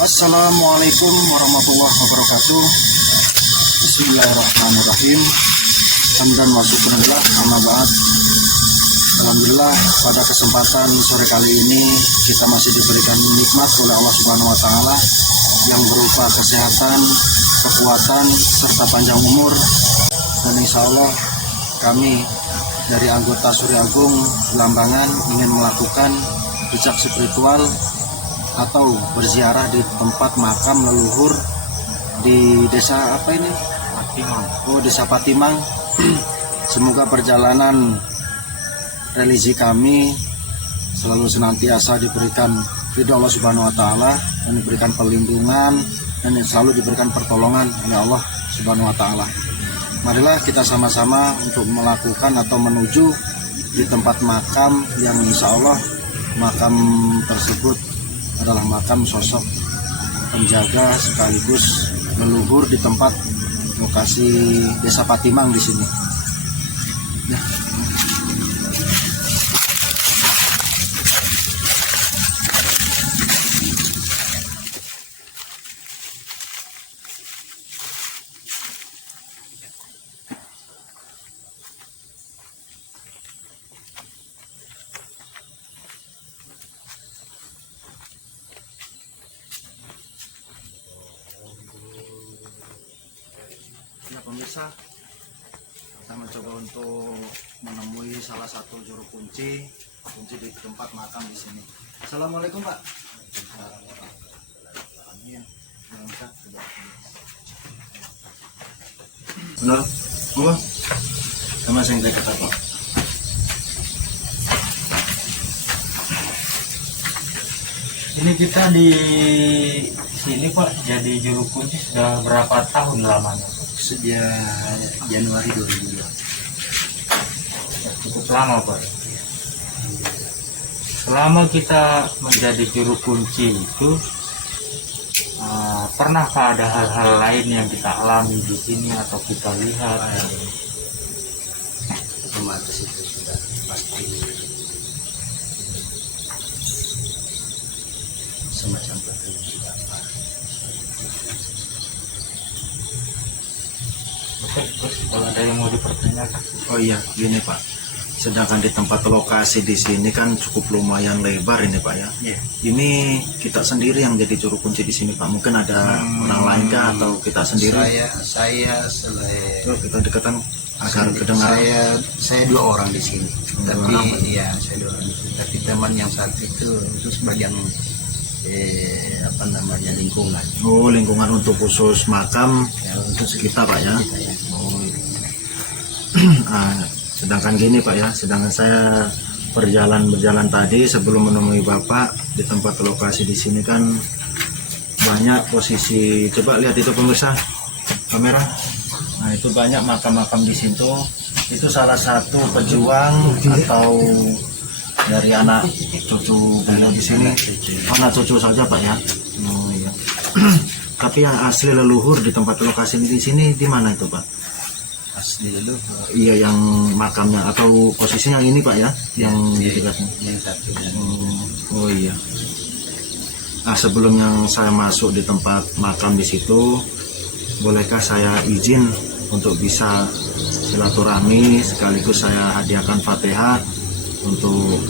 Assalamualaikum warahmatullahi wabarakatuh. Bismillahirrahmanirrahim. Hamdan wa syukrulillah, amma ba'd. Alhamdulillah, pada kesempatan sore kali ini kita masih diberikan nikmat oleh Allah Subhanahu wa taala yang berupa kesehatan, kekuatan serta panjang umur. Dan insya Allah kami dari anggota Surya Agung Belambangan ingin melakukan jejak spiritual atau berziarah di tempat makam leluhur di desa apa ini? Patimang. Oh, desa Patimang. Semoga perjalanan religi kami selalu senantiasa diberikan ridho Allah Subhanahu wa taala dan diberikan perlindungan dan selalu diberikan pertolongan oleh Allah Subhanahu wa taala. Marilah kita sama-sama untuk melakukan atau menuju di tempat makam yang insya Allah makam tersebut adalah makam sosok penjaga sekaligus leluhur di tempat lokasi desa Patimang di sini. Nah. Ya pemirsa, kita mencoba untuk menemui salah satu juru kunci di tempat makam di sini. Assalamualaikum Pak. Benar, oh, sama saya yang kata Pak. Ini kita di sini Pak jadi juru kunci sudah berapa tahun lamanya? Sejak Januari 2002. Cukup lama Pak. Selama kita menjadi juru kunci itu pernahkah ada hal-hal lain yang kita alami di sini atau kita lihat? Otomatis itu sudah pasti semacam petunjuk. Terus kalau ada yang mau dipertanyakan? Oh iya, gini Pak. Sedangkan di tempat lokasi di sini kan cukup lumayan lebar ini Pak ya. Yeah. Ini kita sendiri yang jadi juru kunci di sini Pak. Mungkin ada orang lain kah atau kita sendiri? Saya selain Oh, kita dekatan agar kedengaran. saya dua orang di sini. Tapi ya saya dua orang di sini. Tapi teman yang satu itu sebagian lingkungan. Oh, lingkungan untuk khusus makam Ya, untuk kita Pak ya. kita ya. Oh, sedangkan gini Pak ya, sedangkan saya berjalan tadi sebelum menemui Bapak di tempat lokasi di sini kan banyak posisi, coba lihat itu pemirsa kamera. Nah, itu banyak makam-makam di situ. Itu salah satu pejuang atau dari anak cucu beliau di sini. Anak cucu saja Pak ya. Oh iya. Tapi yang asli leluhur di tempat lokasi di sini di mana itu Pak? Asli dulu. Iya, yang makamnya atau posisinya ini Pak ya, yang di dekatnya. Yang satu. Oh iya. Nah, sebelum yang saya masuk di tempat makam di situ, bolehkah saya izin untuk bisa silaturahmi sekaligus saya hadiahkan Fatihah untuk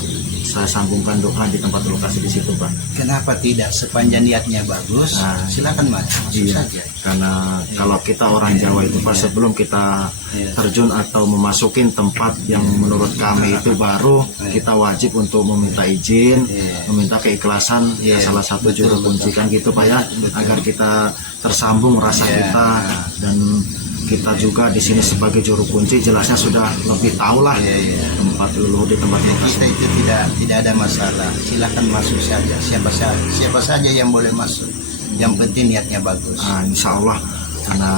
saya sambungkan doa di tempat lokasi di situ Pak. Kenapa tidak? Sepanjang niatnya bagus, Nah, silakan masuk iya, saja. karena kalau kita orang Jawa itu Pak, sebelum kita terjun atau memasukin tempat yang menurut kami itu baru, kita wajib untuk meminta izin, meminta keikhlasan salah satu juru kunci kan gitu Pak ya, agar kita tersambung rasa kita dan kita juga di sini sebagai juru kunci jelasnya sudah lebih tahu lah tempat leluhur di tempat lokasi. Kita itu tidak ada masalah. Silakan masuk saja. Siapa saja yang boleh masuk. Yang penting niatnya bagus. Nah, insya Allah karena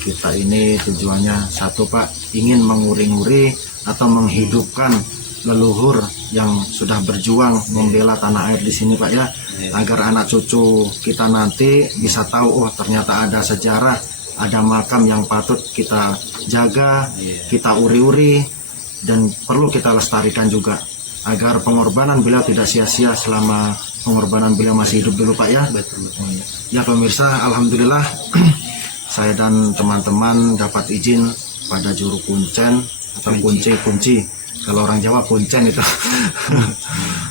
kita ini tujuannya satu Pak, ingin menguri-nguri atau menghidupkan leluhur yang sudah berjuang membela tanah air di sini Pak ya, agar anak cucu kita nanti bisa tahu oh ternyata ada sejarah, ada makam yang patut kita jaga, kita uri-uri dan perlu kita lestarikan juga. agar pengorbanan beliau tidak sia-sia selama pengorbanan beliau masih hidup dulu Pak ya. Betul. Ya pemirsa, alhamdulillah saya dan teman-teman dapat izin pada juru kuncen atau kunci. Kalau orang Jawa kuncen itu.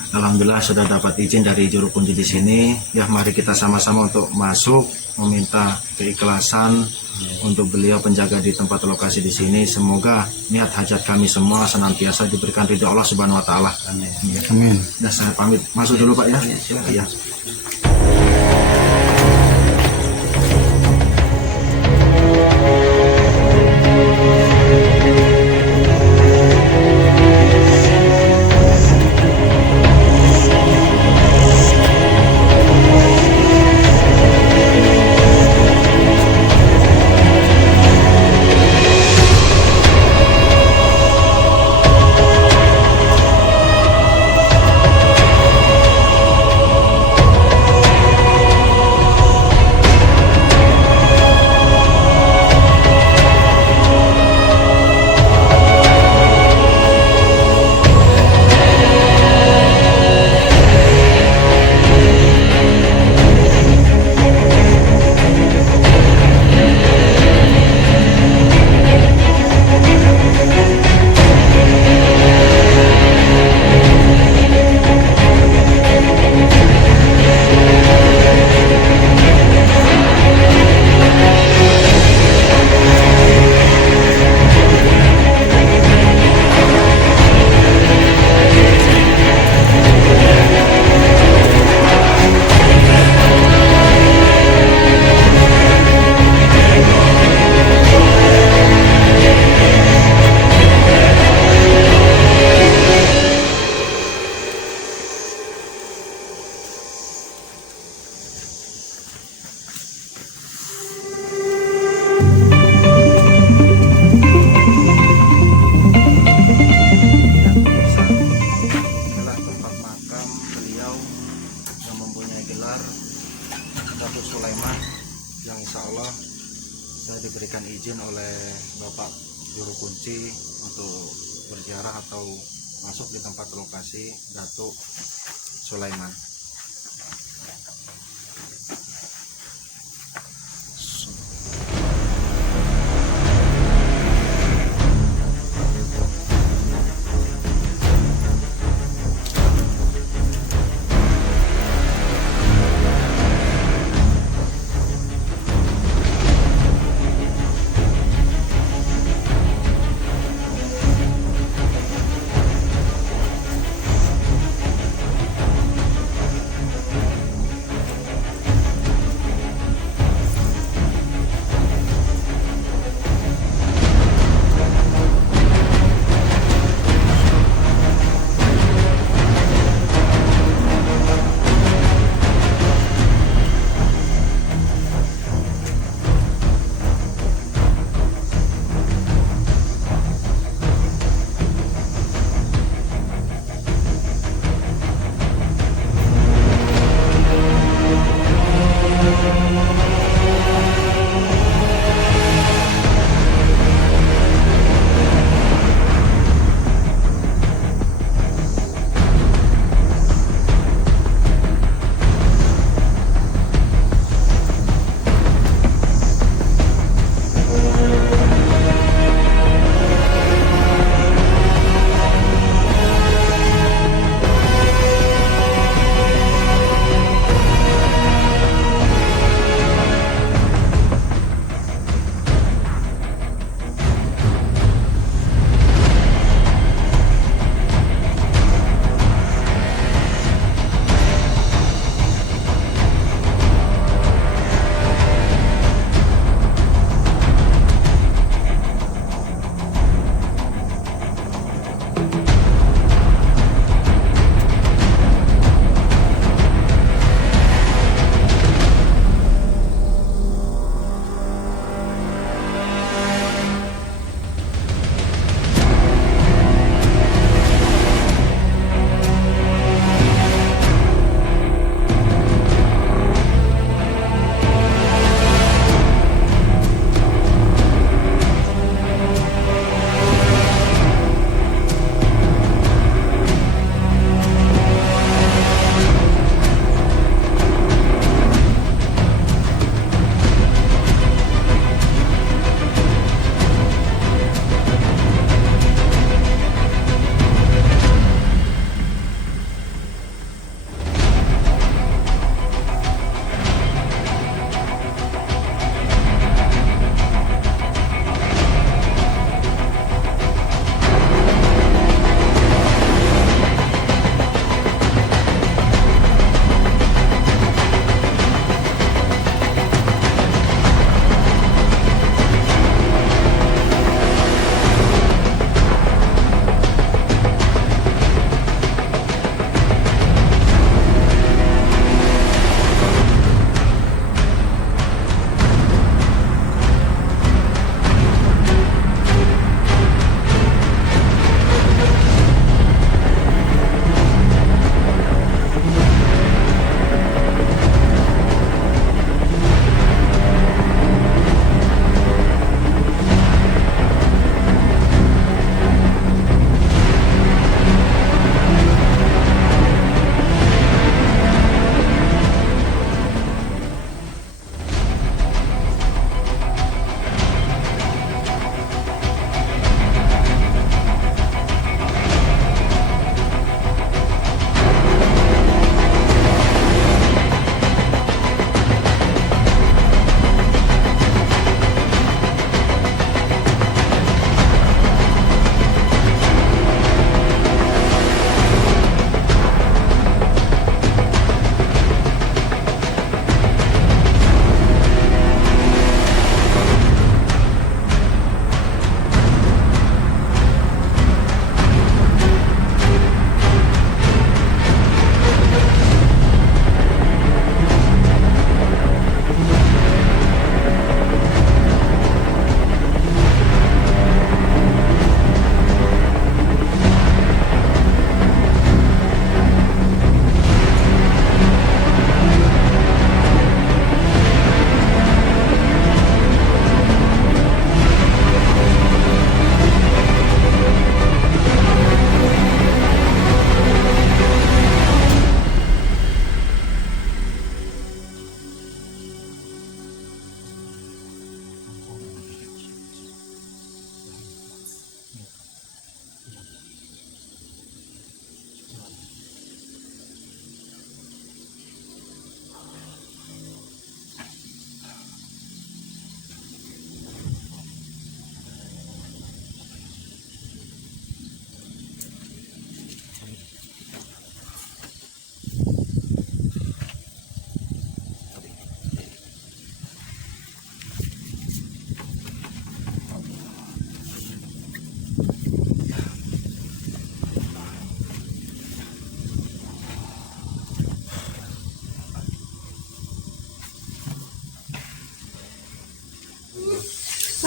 Alhamdulillah sudah dapat izin dari juru kunci di sini. Ya mari kita sama-sama untuk masuk meminta keikhlasan untuk beliau penjaga di tempat lokasi di sini. Semoga niat hajat kami semua senantiasa diberikan ridho Allah Subhanahu wa taala. Amin. Amin. Nah, saya pamit masuk dulu Pak ya. Silakan. Iya. Inilah tempat makam beliau yang mempunyai gelar Datuk Sulaiman, yang insya Allah saya diberikan izin oleh Bapak Juru Kunci untuk berziarah atau masuk di tempat lokasi Datuk Sulaiman.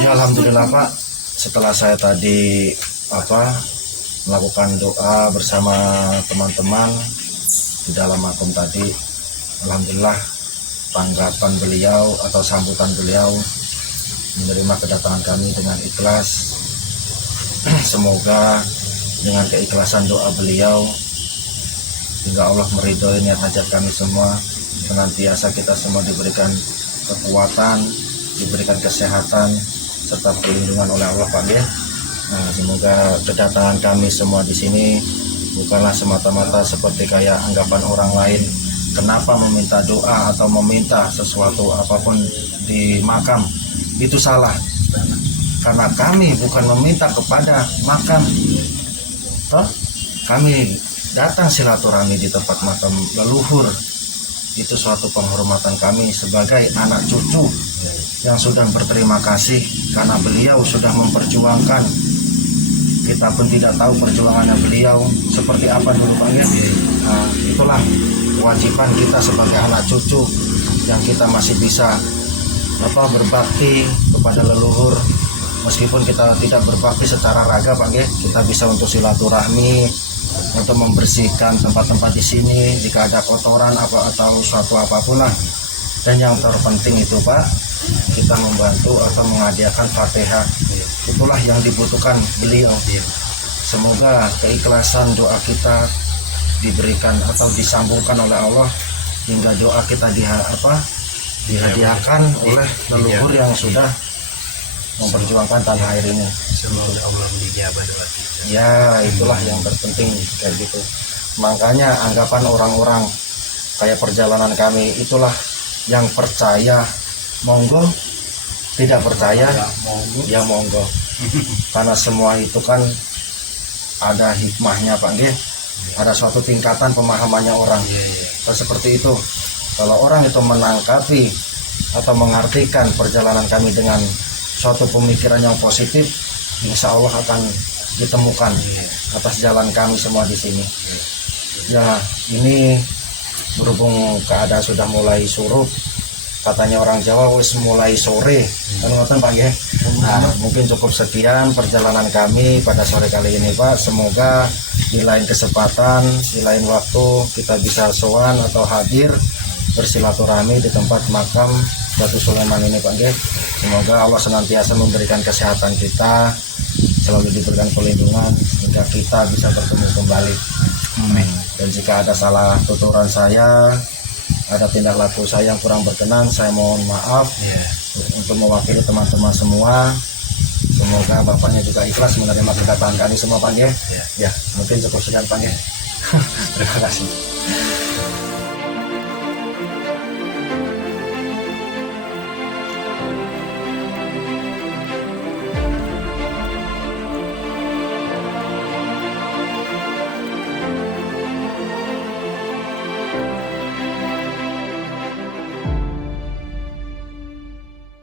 Ya alhamdulillah Pak, setelah saya tadi melakukan doa bersama teman-teman di dalam makom tadi, alhamdulillah tanggapan beliau atau sambutan beliau menerima kedatangan kami dengan ikhlas. Semoga dengan keikhlasan doa beliau hingga Allah meridhoi niat hajat kami semua, senantiasa kita semua diberikan kekuatan, diberikan kesehatan serta perlindungan oleh Allah Pak ya. Nah, semoga kedatangan kami semua di sini bukanlah semata-mata seperti kayak anggapan orang lain. Kenapa meminta doa atau meminta sesuatu apapun di makam, itu salah. Karena kami bukan meminta kepada makam. Toh, kami datang silaturahmi di tempat makam leluhur. Itu suatu penghormatan kami sebagai anak cucu yang sudah berterima kasih karena beliau sudah memperjuangkan. Kita pun tidak tahu perjuangannya beliau seperti apa dulu Pak ya. Nah, itulah kewajiban kita sebagai anak cucu yang kita masih bisa berbakti kepada leluhur. Meskipun kita tidak berbakti secara raga Pak ya, kita bisa untuk silaturahmi, untuk membersihkan tempat-tempat di sini jika ada kotoran atau suatu apapun lah. Dan yang terpenting itu Pak, kita membantu atau menghadiahkan Fatihah. Itulah yang dibutuhkan beliau. Semoga keikhlasan doa kita diberikan atau disambungkan oleh Allah hingga doa kita dihadiahkan oleh leluhur yang sudah memperjuangkan tanah air ini. Semoga Allah menijabah doa kita. Ya, itulah yang terpenting kayak gitu. Makanya anggapan orang-orang kayak perjalanan kami itulah yang percaya monggo, tidak percaya ya monggo. Karena semua itu kan ada hikmahnya Pak nggih. Ada suatu tingkatan pemahamannya orang. Seperti itu. Kalau orang itu menangkapi atau mengartikan perjalanan kami dengan suatu pemikiran yang positif, insya Allah akan ditemukan atas jalan kami semua di sini. Ya, ini berhubung keadaan sudah mulai surut, katanya orang Jawa wis mulai sore, kan ngoten Pak ya. Nah, mungkin cukup sekian perjalanan kami pada sore kali ini Pak. Semoga di lain kesempatan, di lain waktu kita bisa sowan atau hadir bersilaturahmi di tempat makam Batu Sulaiman ini Pak ya. Semoga Allah senantiasa memberikan kesehatan kita, selalu diberikan perlindungan hingga kita bisa bertemu kembali. Amin. Dan jika ada salah tuturan saya, ada tindak laku saya yang kurang berkenan, saya mohon maaf untuk mewakili teman-teman semua. Semoga Bapaknya juga ikhlas menerima kedatangan kami semua Pak ya. Ya, mungkin cukup sekian Pak ya. Terima kasih.